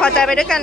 พอใจไปด้วยกัน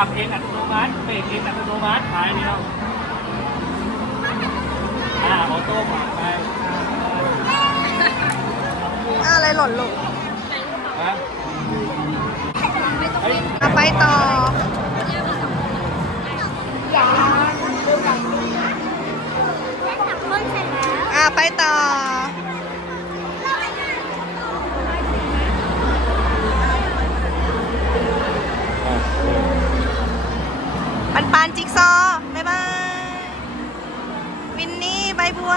ขับเองอัตโนมัติเบรกเองอัตโนมัติไปเดียวอ่าออโต้ผ่านไปอะไรหล่นลงนะอะไปต่ออะไปต่อ กลัว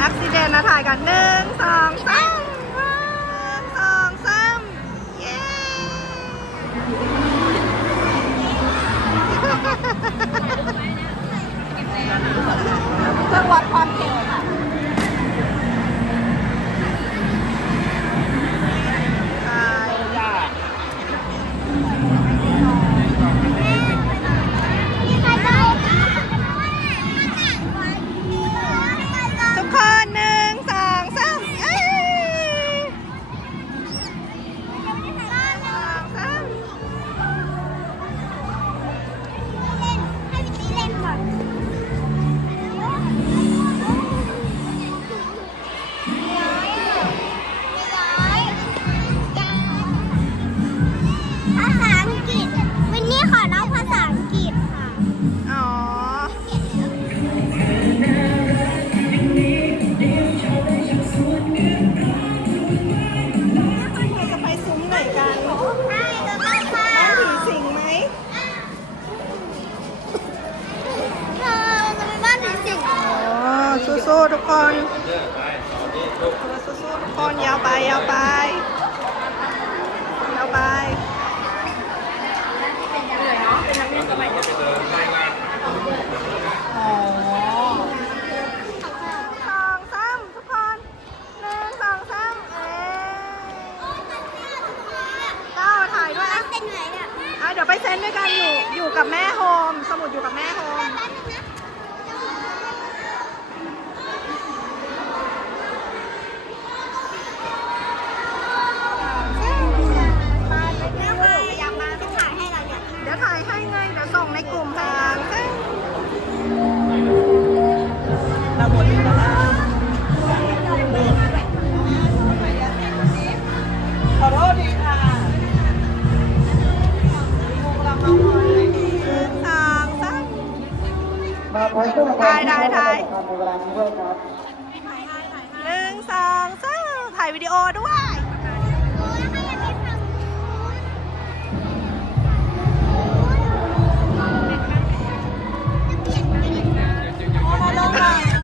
อักซิเดนนะถ่ายกันหนึ่งสองสามหนึ่งสองสามเย้ ไปยาไปยาวไปจะไปเดินรายงานอ๋อสองสามทุกคนหนึ่งสองสามเอ๊ก้าถ่ายด้วยอะเป็นหนเนี่ยอะเดี๋ยวไปเซ็นด้วยกันอยู่อยู่กับแม่โฮม สมุดอยู่กับแม่โฮม แป๊บนึงนะ ไงเดี๋ยวส่งในกลุ่มทางเราหมดแล้วขอโทษดีค่ะสองสามถ่ายถ่ายถ่ายหนึ่งสองสามถ่ายวิดีโอด้วย